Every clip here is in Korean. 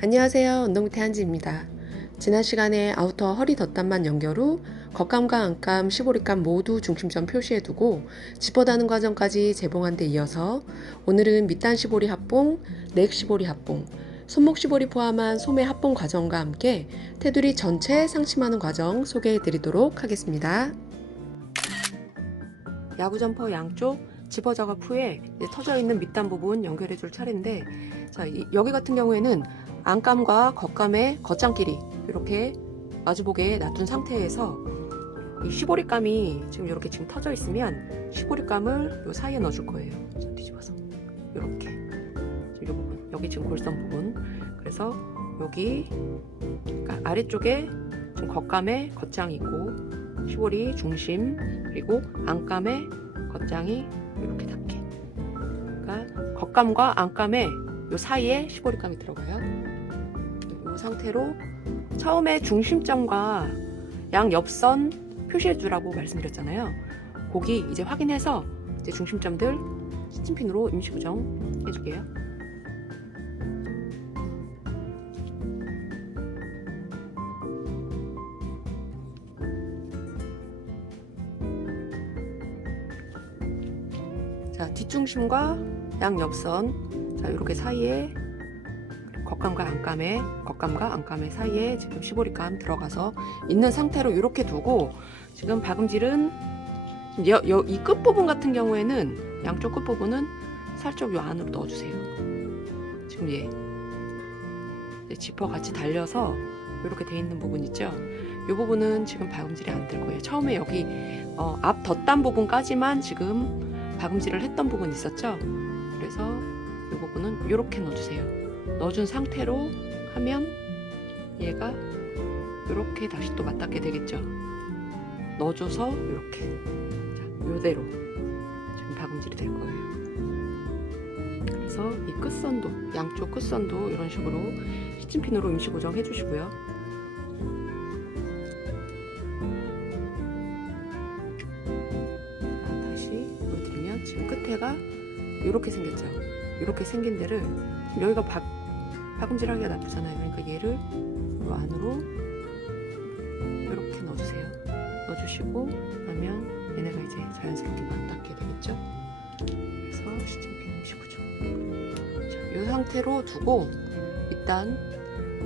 안녕하세요. 운동밑의 한지입니다. 지난 시간에 아우터 허리 덧단만 연결 후 겉감과 안감, 시보리감 모두 중심점 표시해 두고 지퍼다는 과정까지 재봉한 데 이어서 오늘은 밑단 시보리 합봉, 넥 시보리 합봉, 손목 시보리 포함한 소매 합봉 과정과 함께 테두리 전체 상심하는 과정 소개해 드리도록 하겠습니다. 야구 점퍼 양쪽 지퍼 작업 후에 터져 있는 밑단 부분 연결해 줄 차례인데, 여기 같은 경우에는 안감과 겉감의 겉장끼리 이렇게 마주보게 놔둔 상태에서 이 시보리감이 지금 이렇게 지금 터져 있으면 시보리감을 요 사이에 넣어줄 거예요. 자, 뒤집어서 이렇게 이 부분, 여기 지금 골선 부분, 그래서 여기 그러니까 아래쪽에 지금 겉감에 겉장이 있고 시보리 중심, 그리고 안감에 겉장이 이렇게 닿게, 그러니까 겉감과 안감의 요 사이에 시보리감이 들어가요. 이 상태로 처음에 중심점과 양 옆선 표시해 주라고 말씀드렸잖아요. 거기 이제 확인해서 이제 중심점들 스팀핀으로 임시 고정 해줄게요. 자, 뒷중심과 양 옆선, 자, 이렇게 사이에 겉감과 안감의 사이에 지금 시보리감 들어가서 있는 상태로 이렇게 두고, 지금 박음질은 이 끝부분 같은 경우에는 양쪽 끝부분은 살짝 요 안으로 넣어주세요. 지금 지퍼 같이 달려서 이렇게 돼 있는 부분 있죠? 이 부분은 지금 박음질이 안 될 거예요. 처음에 여기 앞 덧단 부분까지만 지금 박음질을 했던 부분 있었죠? 그래서 이 부분은 이렇게 넣어주세요. 넣어준 상태로 하면 얘가 이렇게 다시 또 맞닿게 되겠죠. 넣어줘서 이렇게, 자, 요대로 지금 박음질이 될 거예요. 그래서 이 끝선도, 양쪽 끝선도 이런 식으로 시침핀으로 임시 고정해 주시고요. 자, 다시 보여드리면 지금 끝에가 이렇게 생겼죠. 이렇게 생긴 데를 여기가 박음질하기가 나쁘잖아요. 그러니까 얘를 요 안으로 이렇게 넣어주세요. 넣어주시고 하면 얘네가 이제 자연스럽게 맞닿게 되겠죠. 그래서 시침핀 임시 고정. 자, 이 상태로 두고 일단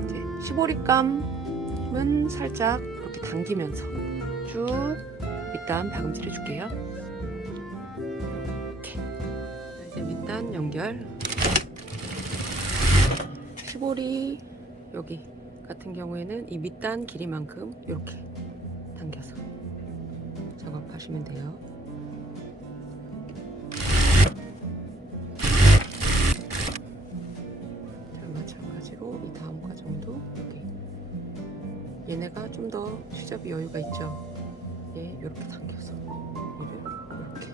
이제 시보리감은 살짝 이렇게 당기면서 쭉 일단 박음질 해줄게요. 이렇게. 자, 이제 밑단 연결. 시보리 여기 같은 경우에는 이 밑단 길이만큼 이렇게 당겨서 작업하시면 돼요. 자, 마찬가지로 이 다음 과정도 여기 얘네가 좀 더 시접이 여유가 있죠. 얘 이렇게 당겨서 얘를 이렇게.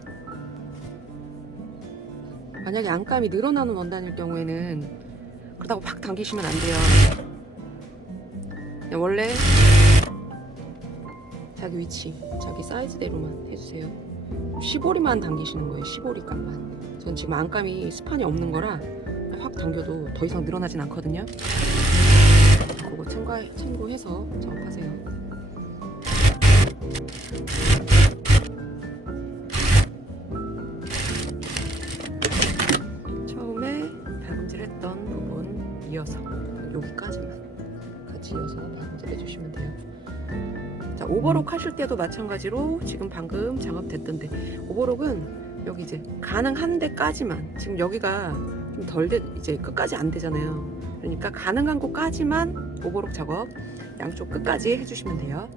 만약에 안감이 늘어나는 원단일 경우에는 그렇다고 팍 당기시면 안 돼요. 원래 자기 위치, 자기 사이즈대로만 해주세요. 시보리만 당기시는 거예요. 시보리감만. 전 지금 안감이 스판이 없는 거라 확 당겨도 더 이상 늘어나진 않거든요. 그거 참고해서 작업하세요. 처음에 박음질했던 부분 이어서 여기까지만 같이 이어서 박음질 해주시면 돼요. 자, 오버록 하실 때도 마찬가지로 지금 방금 작업됐던데, 오버록은 여기 이제 가능한 데까지만, 지금 여기가 좀 덜 이제 끝까지 안 되잖아요. 그러니까 가능한 곳까지만 오버록 작업 양쪽 끝까지 해주시면 돼요.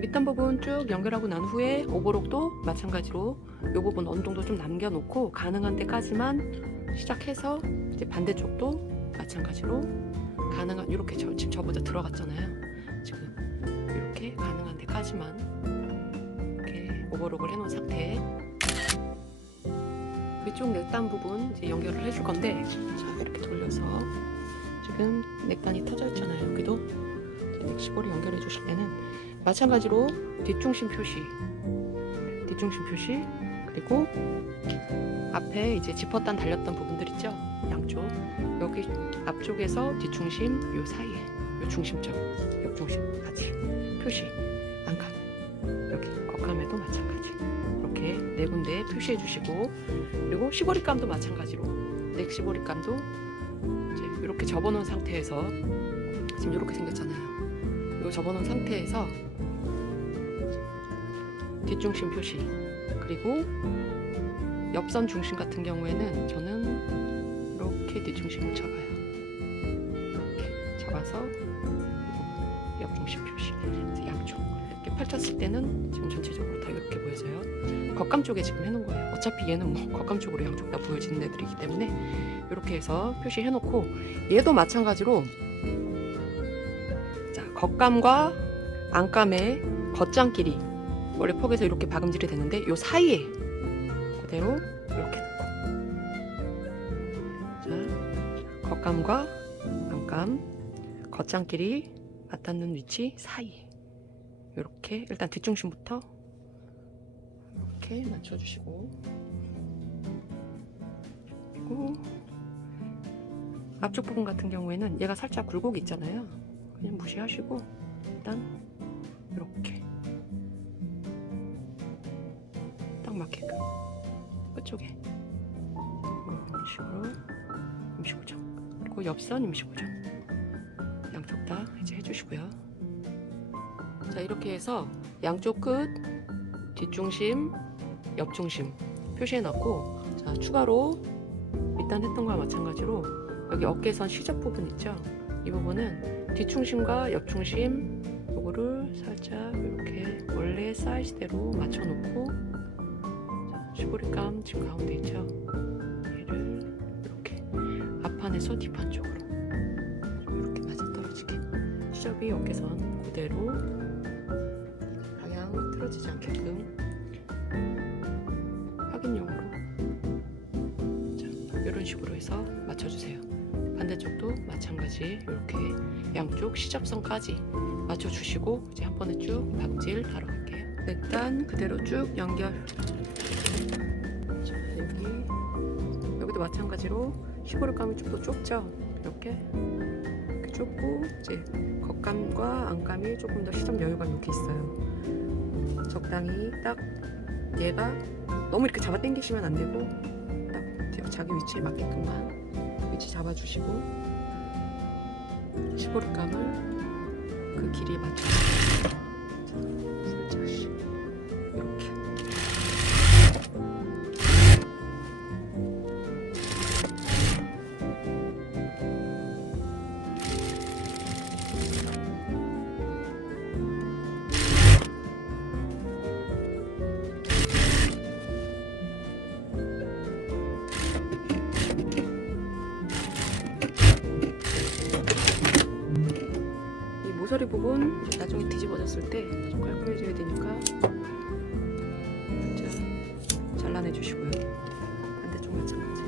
밑단 부분 쭉 연결하고 난 후에 오버록도 마찬가지로 이 부분 어느 정도 좀 남겨놓고 가능한 데까지만 시작해서 이제 반대쪽도 마찬가지로 가능한, 이렇게 지금 저보다 들어갔잖아요. 지금 이렇게 가능한 데까지만 이렇게 오버록을 해놓은 상태. 위쪽 넥단 부분 이제 연결을 해줄 건데, 자, 이렇게 돌려서 지금 넥단이 터져 있잖아요. 여기도 넥시볼이 연결해 주실 때는 마찬가지로 뒷중심 표시, 그리고 앞에 이제 지퍼단 달렸던 부분들 있죠. 양쪽 여기 앞쪽에서 뒷중심 요 사이에 요 중심점 옆중심 같이 표시 안감 여기 겉감에도 마찬가지 이렇게 네 군데 표시해 주시고 그리고 시보리감도 마찬가지로 넥 시보리감도 이제 이렇게 접어놓은 상태에서 지금 이렇게 생겼잖아요. 이거 접어놓은 상태에서 뒷중심 표시 그리고 옆선 중심 같은 경우에는 저는 이렇게 뒷중심을 접어요. 이렇게 접어서 옆중심 표시 양쪽 이렇게 펼쳤을 때는 지금 전체적으로 다 이렇게 보여져요. 겉감 쪽에 지금 해놓은 거예요. 어차피 얘는 뭐 겉감 쪽으로 양쪽 다 보여지는 애들이기 때문에 이렇게 해서 표시해 놓고 얘도 마찬가지로 자 겉감과 안감의 겉장끼리 원래 퍽에서 이렇게 박음질이 되는데 요 사이에 그대로 이렇게 놓고 자 겉감과 안감 겉장끼리 맞닿는 위치 사이에 이렇게 일단 뒷중심부터 이렇게 맞춰주시고 그리고 앞쪽 부분 같은 경우에는 얘가 살짝 굴곡이 있잖아요. 그냥 무시하시고 일단 이렇게 딱 맞게끔 끝쪽에 이런 식으로 임시고정 그리고 옆선 임시고정 양쪽 다 이제 해주시고요. 자 이렇게 해서 양쪽 끝 뒷중심 옆중심 표시해 놨고 자 추가로 밑단 했던 거와 마찬가지로 여기 어깨선 시접 부분 있죠. 이 부분은 뒷중심과 옆중심 요거를 살짝 이렇게 원래 사이즈대로 맞춰 놓고 시보리감 지금 가운데 있죠. 얘를 이렇게 앞판에서 뒷판 쪽으로 이렇게 맞아떨어지게 시접이 어깨선 그대로 방향 틀어지지 않게끔 확인용으로 자, 이런 식으로 해서 맞춰주세요. 반대쪽도 마찬가지 이렇게 양쪽 시접선까지 맞춰주시고 이제 한 번에 쭉 박음질 다뤄 갈게요. 일단 그대로 쭉 연결. 자, 여기도 마찬가지로 시보리감이 좀 더 좁죠. 이렇게 좁고 이제 겉감과 안감이 조금 더 시접 여유가 이렇게 있어요. 적당히 딱 얘가 너무 이렇게 잡아 당기시면 안 되고 딱 자기 위치에 맞게끔만 위치 잡아주시고 시보리감을 그 길이에 맞춰주세요. 살짝씩 이렇게 모서리 부분 나중에 뒤집어졌을 때 좀 깔끔해져야 되니까 살짝 잘라내 주시고요. 반대쪽 마찬가지.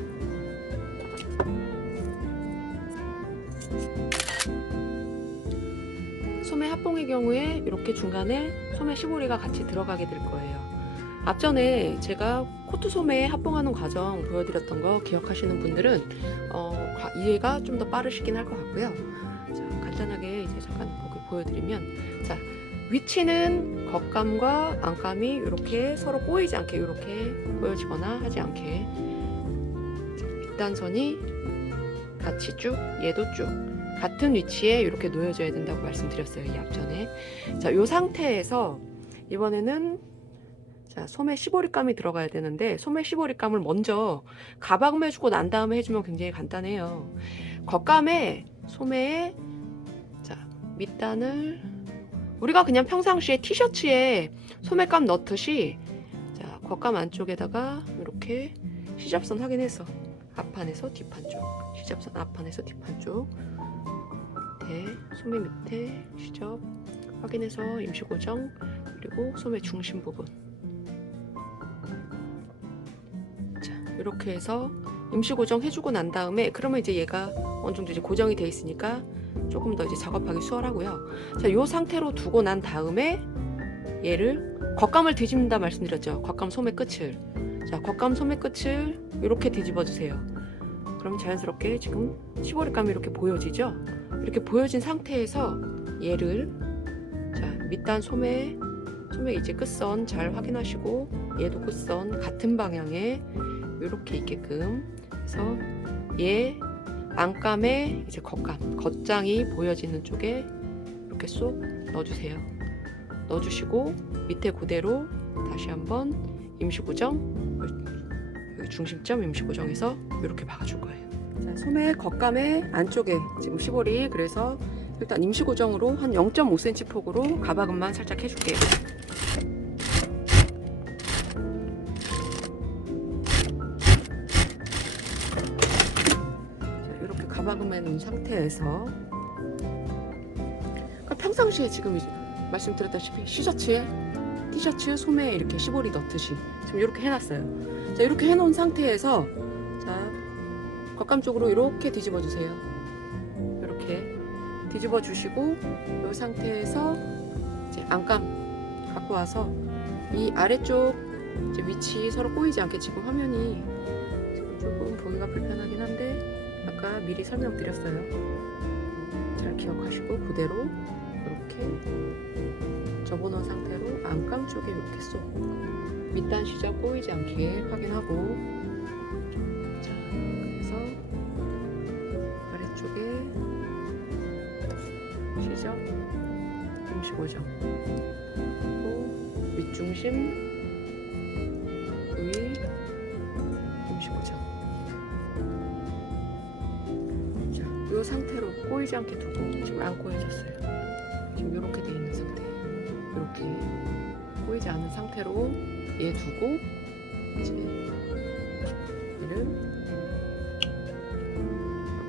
소매 합봉의 경우에 이렇게 중간에 소매 시보리가 같이 들어가게 될 거예요. 앞전에 제가 코트 소매 합봉하는 과정 보여드렸던 거 기억하시는 분들은 이해가 좀 더 빠르시긴 할 것 같고요. 자, 간단하게 이제 잠깐 보여드리면 자 위치는 겉감과 안감이 이렇게 서로 꼬이지 않게 이렇게 보여지거나 하지 않게 자, 밑단선이 같이 쭉 얘도 쭉 같은 위치에 이렇게 놓여져야 된다고 말씀드렸어요. 이 앞전에. 자, 이 상태에서 이번에는 자, 소매 시보리감이 들어가야 되는데 소매 시보리감을 먼저 가박음 해주고 난 다음에 해주면 굉장히 간단해요. 겉감에 소매에 자 밑단을 우리가 그냥 평상시에 티셔츠에 소매감 넣듯이 자 겉감 안쪽에다가 이렇게 시접선 확인해서 앞판에서 뒷판 쪽 시접선 앞판에서 뒷판 쪽 밑에 소매 밑에 시접 확인해서 임시 고정 그리고 소매 중심 부분 자 이렇게 해서 임시 고정 해주고 난 다음에 그러면 이제 얘가 어느 정도 이제 고정이 돼 있으니까 조금 더 이제 작업하기 수월하고요. 자, 이 상태로 두고 난 다음에 얘를 겉감을 뒤집는다 말씀드렸죠. 겉감 소매 끝을 자 겉감 소매 끝을 이렇게 뒤집어 주세요. 그럼 자연스럽게 지금 시보리감이 이렇게 보여지죠? 이렇게 보여진 상태에서 얘를 자 밑단 소매 이제 끝선 잘 확인하시고 얘도 끝선 같은 방향에 이렇게 있게끔 해서 얘 안감에 이제 겉장이 보여지는 쪽에 이렇게 쏙 넣어주세요. 넣어주시고 밑에 그대로 다시 한번 임시고정, 여기 중심점 임시고정해서 이렇게 박아줄 거예요. 자, 소매 겉감의 안쪽에 지금 시보리, 그래서 일단 임시고정으로 한 0.5cm 폭으로 가박음만 살짝 해줄게요. 자, 이렇게 가박음해 놓은 상태에서 그러니까 평상시에 지금 말씀드렸다시피 티셔츠 소매에 이렇게 시보리 넣듯이 지금 이렇게 해놨어요. 자, 이렇게 해놓은 상태에서 자, 겉감 쪽으로 이렇게 뒤집어 주세요. 이렇게 뒤집어 주시고 이 상태에서 이제 안감 갖고 와서 이 아래쪽 이제 위치 서로 꼬이지 않게, 지금 화면이 지금 조금 보기가 불편하긴 한데 아까 미리 설명드렸어요. 잘 기억하시고 그대로 이렇게 접어놓은 상태로 안감 쪽에 이렇게 쏙 밑단 시접 꼬이지 않게 확인하고, 자, 그래서 아래쪽에 시접 임시고정, 그리고 윗중심 위 임시고정. 자, 이 상태로 꼬이지 않게 두고, 지금 안 꼬여졌어요. 지금 이렇게 돼 있는 상태예요. 이렇게 꼬이지 않은 상태로 얘 두고 이제 얘를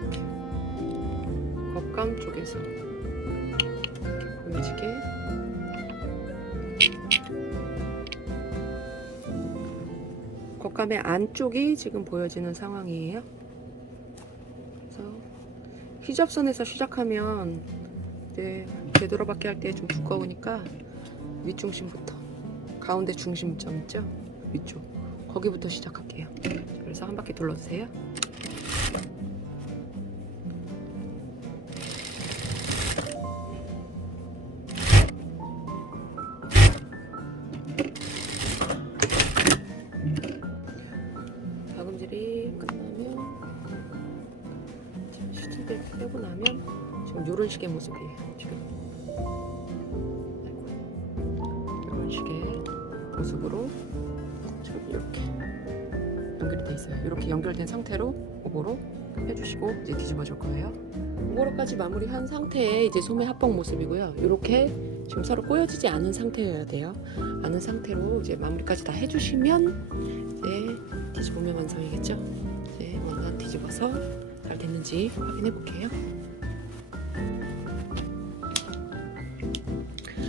이렇게 겉감 쪽에서 이렇게 보여지게 겉감의 안쪽이 지금 보여지는 상황이에요. 그래서 시접선에서 시작하면 이제 되돌아받기 할 때 좀 두꺼우니까 윗중심부터 가운데 중심점 있죠? 위쪽 거기부터 시작할게요. 그래서 한 바퀴 돌려주세요. 다금질이 끝나면 시트를 빼고 나면 지금 이런 식의 모습이에요. 지금 이런 식의 모습으로 지금 이렇게 연결이 돼 있어요. 이렇게 연결된 상태로 오버로 해주시고 이제 뒤집어 줄 거예요. 오버로까지 마무리한 상태에 이제 소매 합봉 모습이고요. 이렇게 지금 서로 꼬여지지 않은 상태여야 돼요. 않은 상태로 이제 마무리까지 다 해주시면 이제 뒤집으면 완성이겠죠. 이제 원단 뒤집어서 잘 됐는지 확인해 볼게요.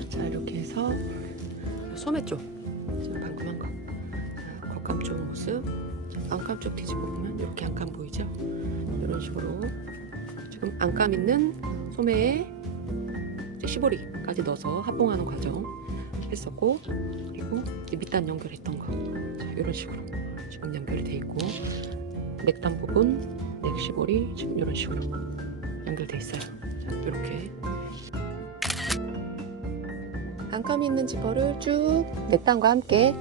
자, 이렇게 해서 소매 쪽 지금 방금 한 거, 겉감 쪽 모습, 안감 쪽 뒤집어 보면 이렇게 안감 보이죠? 이런 식으로 지금 안감 있는 소매에 이제 시보리까지 넣어서 합봉하는 과정 했었고, 그리고 이제 밑단 연결했던 거, 자, 이런 식으로 지금 연결이 돼 있고, 넥단 부분, 넥 시보리 지금 이런 식으로 연결돼 있어요. 자, 이렇게 안감이 있는 지퍼를 쭉 넥단과 함께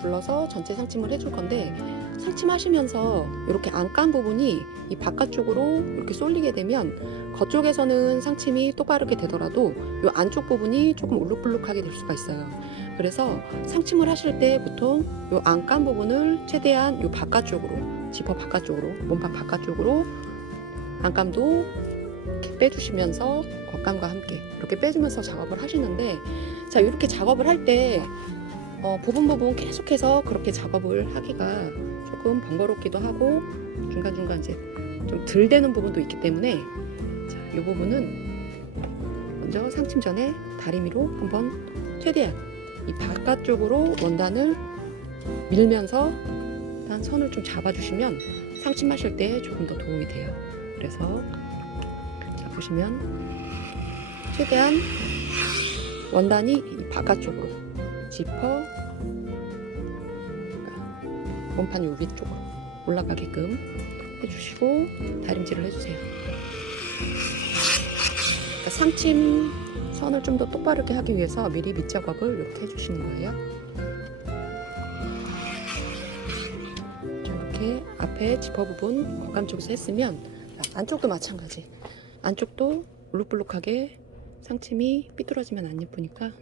둘러서 전체 상침을 해줄 건데, 상침하시면서 이렇게 안감 부분이 이 바깥쪽으로 이렇게 쏠리게 되면 겉쪽에서는 상침이 똑바르게 되더라도 이 안쪽 부분이 조금 울룩불룩하게 될 수가 있어요. 그래서 상침을 하실 때 보통 이 안감 부분을 최대한 이 바깥쪽으로, 지퍼 바깥쪽으로, 몸판 바깥쪽으로 안감도 이렇게 빼주시면서 겉감과 함께 이렇게 빼주면서 작업을 하시는데, 자, 이렇게 작업을 할 때 부분 계속해서 그렇게 작업을 하기가 조금 번거롭기도 하고 중간중간 이제 좀 덜 되는 부분도 있기 때문에, 자, 이 부분은 먼저 상침 전에 다리미로 한번 최대한 이 바깥쪽으로 원단을 밀면서 일단 선을 좀 잡아주시면 상침하실 때 조금 더 도움이 돼요. 그래서 자, 보시면 최대한 원단이 이 바깥쪽으로 지퍼 몸판 요 위쪽으로 올라가게끔 해주시고 다림질을 해주세요. 그러니까 상침 선을 좀 더 똑바르게 하기 위해서 미리 밑작업을 이렇게 해주시는 거예요. 이렇게 앞에 지퍼 부분 겉감 쪽에서 했으면 안쪽도 마찬가지. 안쪽도 울룩불룩하게 상침이 삐뚤어지면 안 예쁘니까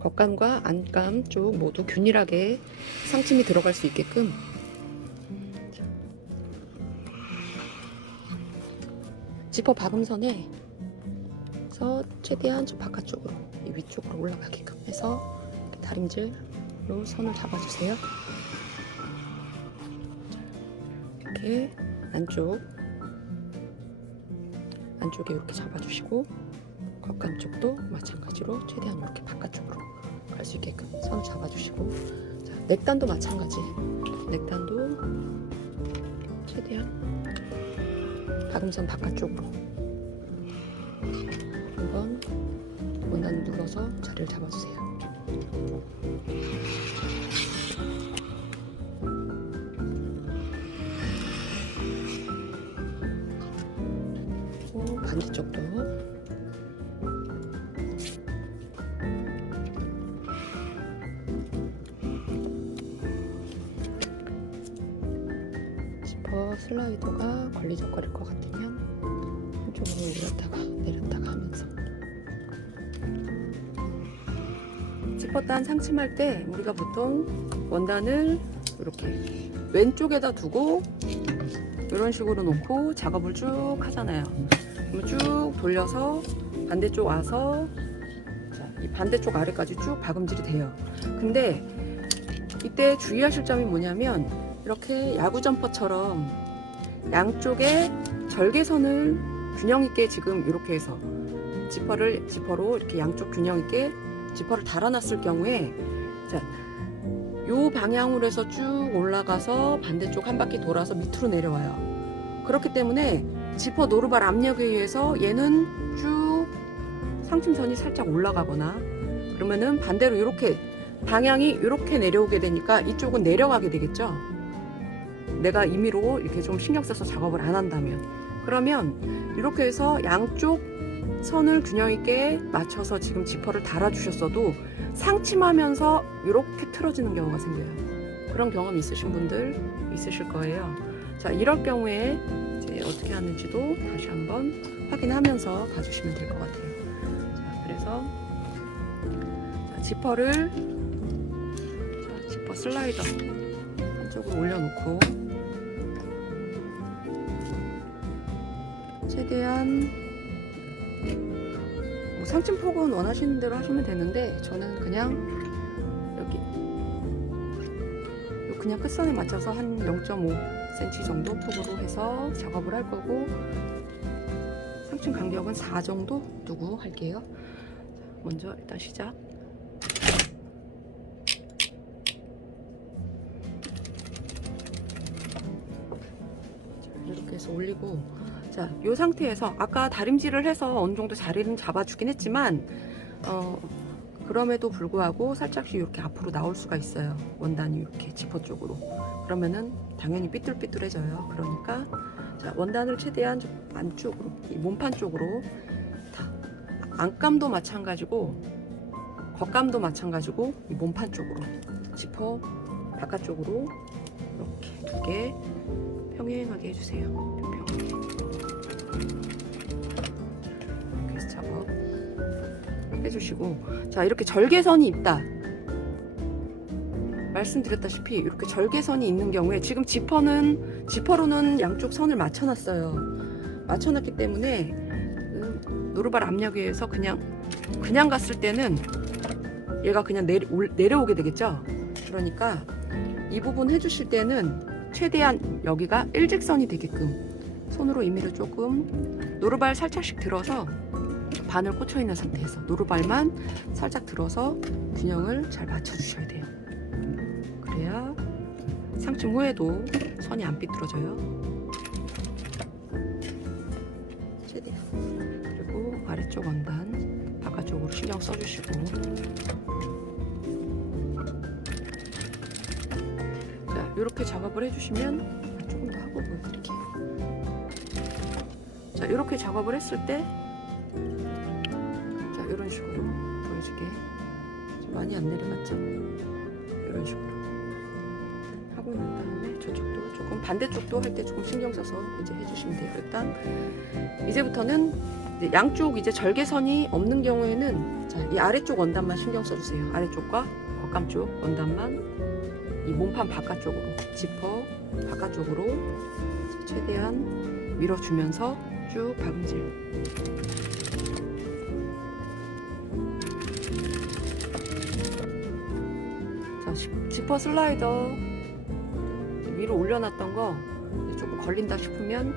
겉감과 안감 쪽 모두 균일하게 상침이 들어갈 수 있게끔 지퍼 박음선에서 최대한 저 바깥쪽으로 이 위쪽으로 올라가게끔 해서 다림질로 선을 잡아주세요. 이렇게 안쪽에 이렇게 잡아주시고 겉감 쪽도 마찬가지로 최대한 이렇게 바깥쪽으로 갈 수 있게끔 선을 잡아주시고, 자, 넥단도 마찬가지. 넥단도 최대한 박음선 바깥쪽으로 한번 원단 눌러서 자리를 잡아주세요. 반대쪽도 지퍼 슬라이더가 걸리적거릴 것 같으면 한쪽으로 올렸다가 내렸다가 하면서 지퍼 단 상침할 때 우리가 보통 원단을 이렇게 왼쪽에다 두고 이런 식으로 놓고 작업을 쭉 하잖아요. 그러면 쭉 돌려서 반대쪽 와서 이 반대쪽 아래까지 쭉 박음질이 돼요. 근데 이때 주의하실 점이 뭐냐면 이렇게 야구 점퍼처럼 양쪽에 절개선을 균형 있게 지금 이렇게 해서 지퍼로 이렇게 양쪽 균형 있게 지퍼를 달아놨을 경우에 요 방향으로 해서 쭉 올라가서 반대쪽 한 바퀴 돌아서 밑으로 내려와요. 그렇기 때문에 지퍼 노루발 압력에 의해서 얘는 쭉 상침선이 살짝 올라가거나 그러면은 반대로 이렇게 방향이 이렇게 내려오게 되니까 이쪽은 내려가게 되겠죠. 내가 임의로 이렇게 좀 신경 써서 작업을 안 한다면, 그러면 이렇게 해서 양쪽 선을 균형 있게 맞춰서 지금 지퍼를 달아 주셨어도 상침하면서 이렇게 틀어지는 경우가 생겨요. 그런 경험 있으신 분들 있으실 거예요. 자, 이럴 경우에 이제 어떻게 하는지도 다시 한번 확인하면서 봐주시면 될 것 같아요. 자, 그래서 지퍼를 지퍼 슬라이더 한쪽으로 올려놓고 최대한 상침폭은 원하시는 대로 하시면 되는데 저는 그냥 여기 그냥 끝선에 맞춰서 한 0.5cm 정도 폭으로 해서 작업을 할 거고 상침 간격은 4 정도 두고 할게요. 먼저 일단 시작. 이렇게 해서 올리고, 자, 이 상태에서 아까 다림질을 해서 어느 정도 자리는 잡아주긴 했지만 그럼에도 불구하고 살짝씩 이렇게 앞으로 나올 수가 있어요. 원단이 이렇게 지퍼 쪽으로. 그러면은 당연히 삐뚤삐뚤해져요. 그러니까 자, 원단을 최대한 좀 안쪽으로, 이 몸판 쪽으로, 안감도 마찬가지고 겉감도 마찬가지고 이 몸판 쪽으로, 지퍼 바깥쪽으로 이렇게 두 개 평행하게 해주세요. 평평하게. 이렇게 해서 작업 해주시고, 자, 이렇게 절개선이 있다 말씀드렸다시피 이렇게 절개선이 있는 경우에 지금 지퍼로는 양쪽 선을 맞춰놨어요. 맞춰놨기 때문에 노루발 압력에 의해서 그냥 갔을 때는 얘가 그냥 내려오게 되겠죠. 그러니까 이 부분 해주실 때는 최대한 여기가 일직선이 되게끔 손으로 임의로 조금 노루발 살짝씩 들어서 바늘 꽂혀 있는 상태에서 노루발만 살짝 들어서 균형을 잘 맞춰 주셔야 돼요. 그래야 상침 후에도 선이 안 삐뚤어져요. 최대한. 그리고 아래쪽 원단 바깥쪽으로 신경 써주시고, 자, 이렇게 작업을 해주시면 조금 더 하고 펴고 보여드릴게요. 자, 이렇게 작업을 했을 때, 자, 이런 식으로 보여주게. 좀 많이 안 내려갔죠? 이런 식으로 하고 난 다음에 저쪽도 조금, 반대쪽도 할 때 조금 신경 써서 이제 해주시면 돼요. 일단 이제부터는 이제 양쪽 이제 절개선이 없는 경우에는, 자, 이 아래쪽 원단만 신경 써주세요. 아래쪽과 겉감 쪽 원단만 이 몸판 바깥쪽으로, 지퍼 바깥쪽으로 최대한 밀어주면서 쭉 박음질. 자, 지퍼 슬라이더 위로 올려놨던 거 조금 걸린다 싶으면,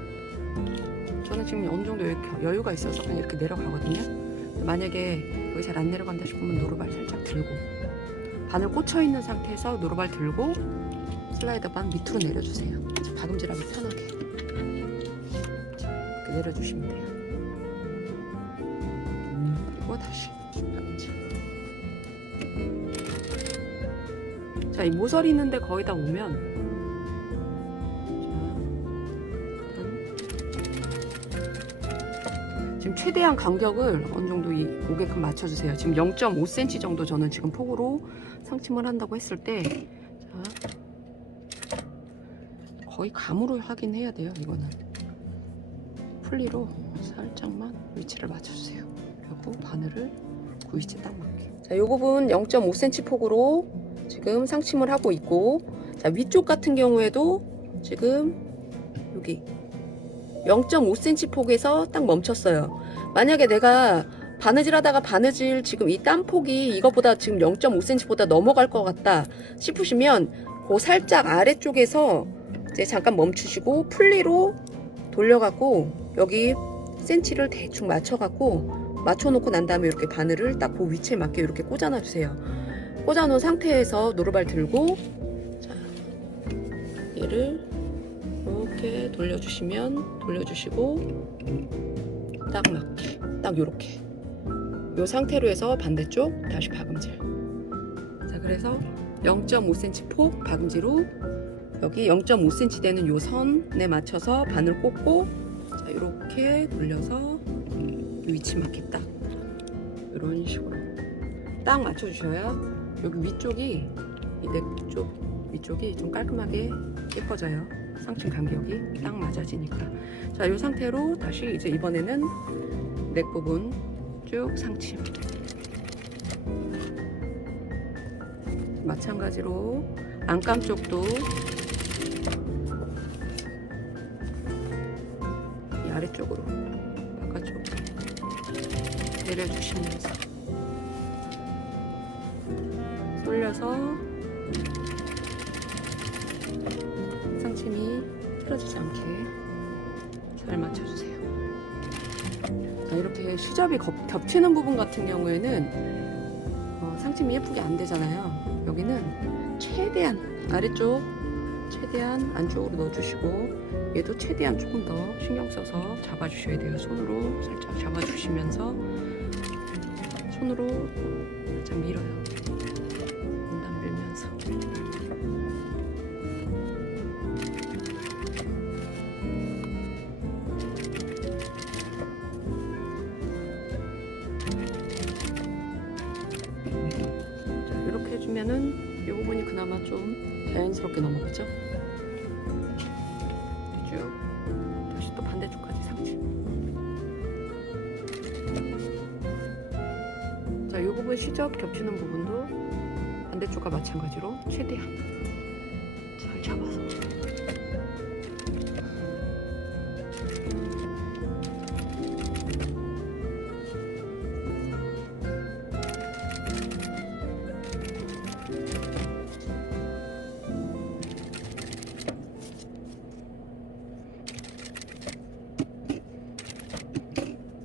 저는 지금 어느 정도 여유가 있어서 그냥 이렇게 내려가거든요. 만약에 여기 잘 안 내려간다 싶으면 노루발 살짝 들고, 바늘 꽂혀 있는 상태에서 노루발 들고 슬라이더 반 밑으로 내려주세요. 박음질하기 편하게. 자, 이렇게 내려주시면 돼요. 그리고 다시 박음질. 자, 이 모서리 있는데 거의 다 오면, 지금 최대한 간격을 어느 정도 오게끔 맞춰주세요. 지금 0.5cm 정도 저는 지금 폭으로 상침을 한다고 했을 때, 자, 거의 감으로 하긴 해야 돼요. 이거는 풀리로 살짝만 위치를 맞춰주세요. 그리고 바늘을 그 위치에 딱 맞게. 자, 이 부분 0.5cm 폭으로 지금 상침을 하고 있고, 자, 위쪽 같은 경우에도 지금 여기 0.5cm 폭에서 딱 멈췄어요. 만약에 내가 바느질 하다가 바느질 지금 이 땀 폭이 이거보다 지금 0.5cm보다 넘어갈 것 같다 싶으시면, 그 살짝 아래쪽에서 이제 잠깐 멈추시고 풀리로 돌려갖고 여기 센치를 대충 맞춰갖고 맞춰놓고 난 다음에 이렇게 바늘을 딱 그 위치에 맞게 이렇게 꽂아놔 주세요. 꽂아놓은 상태에서 노루발 들고, 자, 얘를 이렇게 돌려주시고 딱 맞게, 딱 요렇게 요 상태로 해서 반대쪽 다시 박음질. 자, 그래서 0.5cm 폭 박음질로 여기 0.5cm 되는 요 선에 맞춰서 바늘 꽂고, 자, 이렇게 돌려서 위치 맞게 딱 이런 식으로 딱 맞춰주셔야 여기 위쪽이, 이 넥 쪽 위쪽이 좀 깔끔하게 예뻐져요. 상층 간격이 딱 맞아지니까. 자, 이 상태로 다시 이제 이번에는 넥 부분 쭉 상침. 마찬가지로 안감 쪽도 이 아래쪽으로 바깥쪽으로 내려주시면서 돌려서 상침이 틀어지지 않게 잘 맞춰주세요. 자, 이렇게 시접이 겹치는 부분 같은 경우에는 상침이 예쁘게 안 되잖아요. 여기는 최대한 아래쪽 최대한 안쪽으로 넣어주시고, 얘도 최대한 조금 더 신경 써서 잡아주셔야 돼요. 손으로 살짝 잡아주시면서 손으로 살짝 밀어요. 원단 밀면서. 자, 이렇게 해주면은 이 부분이 그나마 좀 자연스럽게 넘어가죠. 쭉 다시 또 반대쪽까지 상침. 자, 이 부분 시접 겹치는 부분도 반대쪽과 마찬가지로 최대한 잘 잡아서.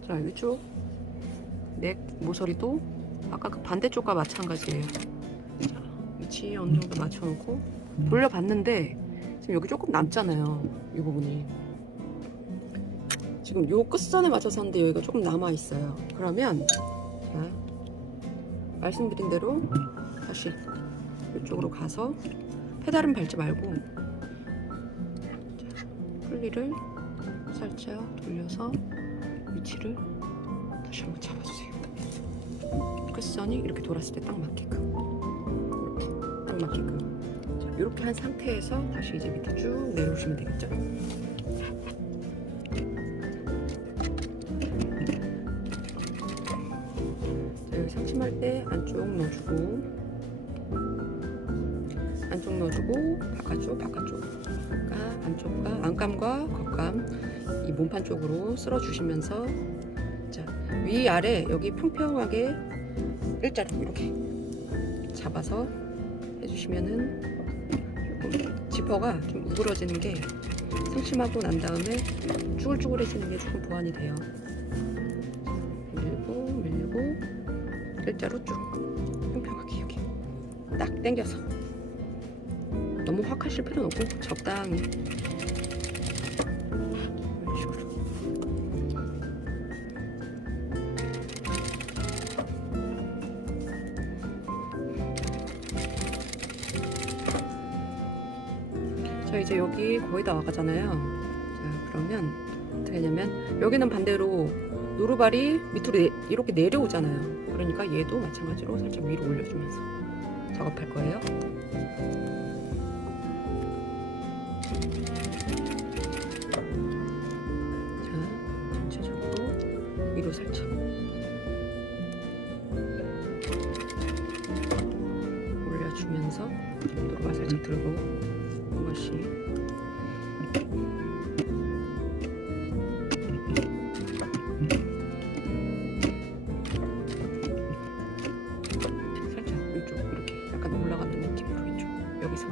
자, 위쪽 넥 모서리도 아까 그 반대쪽과 마찬가지예요. 자, 위치 어느 정도 맞춰놓고 돌려봤는데 지금 여기 조금 남잖아요. 이 부분이 지금 요 끝선에 맞춰서 하는데 여기가 조금 남아 있어요. 그러면 자, 말씀드린 대로 다시 이쪽으로 가서 페달은 밟지 말고, 자, 풀리를 살짝 돌려서 위치를 다시 한번 잡아주세요. 끝선이 이렇게 돌았을 때 딱 맞게끔, 이렇게 딱 맞게끔. 자, 이렇게 한 상태에서 다시 이제 밑에 쭉 내려오시면 되겠죠? 자, 여기 상침할 때 안쪽 넣어주고 바깥쪽과 안쪽과 안감과 겉감 이 몸판 쪽으로 쓸어 주시면서, 자, 위아래 여기 평평하게 일자로 이렇게 잡아서 해주시면은 조금 지퍼가 좀 우그러지는 게 상침하고 난 다음에 쭈글쭈글해지는 게 조금 보완이 돼요. 밀고 일자로 쭉 평평하게 여기 딱 당겨서, 너무 확 하실 필요는 없고 적당히 이런 식으로. 자, 이제 여기 거의 다 와가잖아요. 자, 그러면 어떻게 하냐면 여기는 반대로 노루발이 밑으로 이렇게 내려오잖아요. 그러니까 얘도 마찬가지로 살짝 위로 올려주면서 작업할 거예요. 자, 전체적으로 위로 살짝 올려주면서 노루발 살짝 들고 한 번씩. 여기서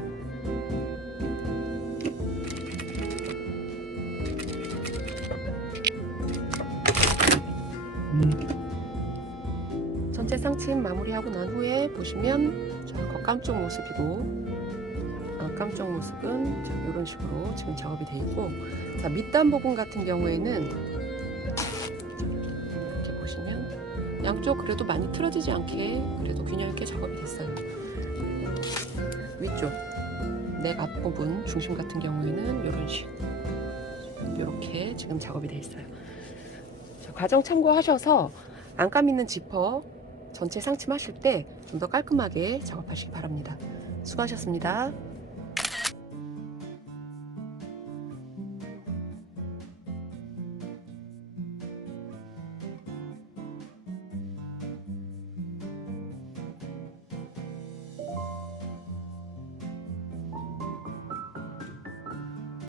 전체 상침 마무리하고 난 후에 보시면, 자, 겉감 쪽 모습이고 안감 쪽 모습은 자, 이런 식으로 지금 작업이 되어 있고, 자, 밑단 부분 같은 경우에는 이렇게 보시면 양쪽 그래도 많이 틀어지지 않게 그래도 균형 있게 작업이 됐어요. 위쪽 넥 앞부분 중심 같은 경우에는 이런 식, 이렇게 지금 작업이 되어 있어요. 자, 과정 참고하셔서 안감 있는 지퍼 전체 상침하실 때 좀 더 깔끔하게 작업하시기 바랍니다. 수고하셨습니다.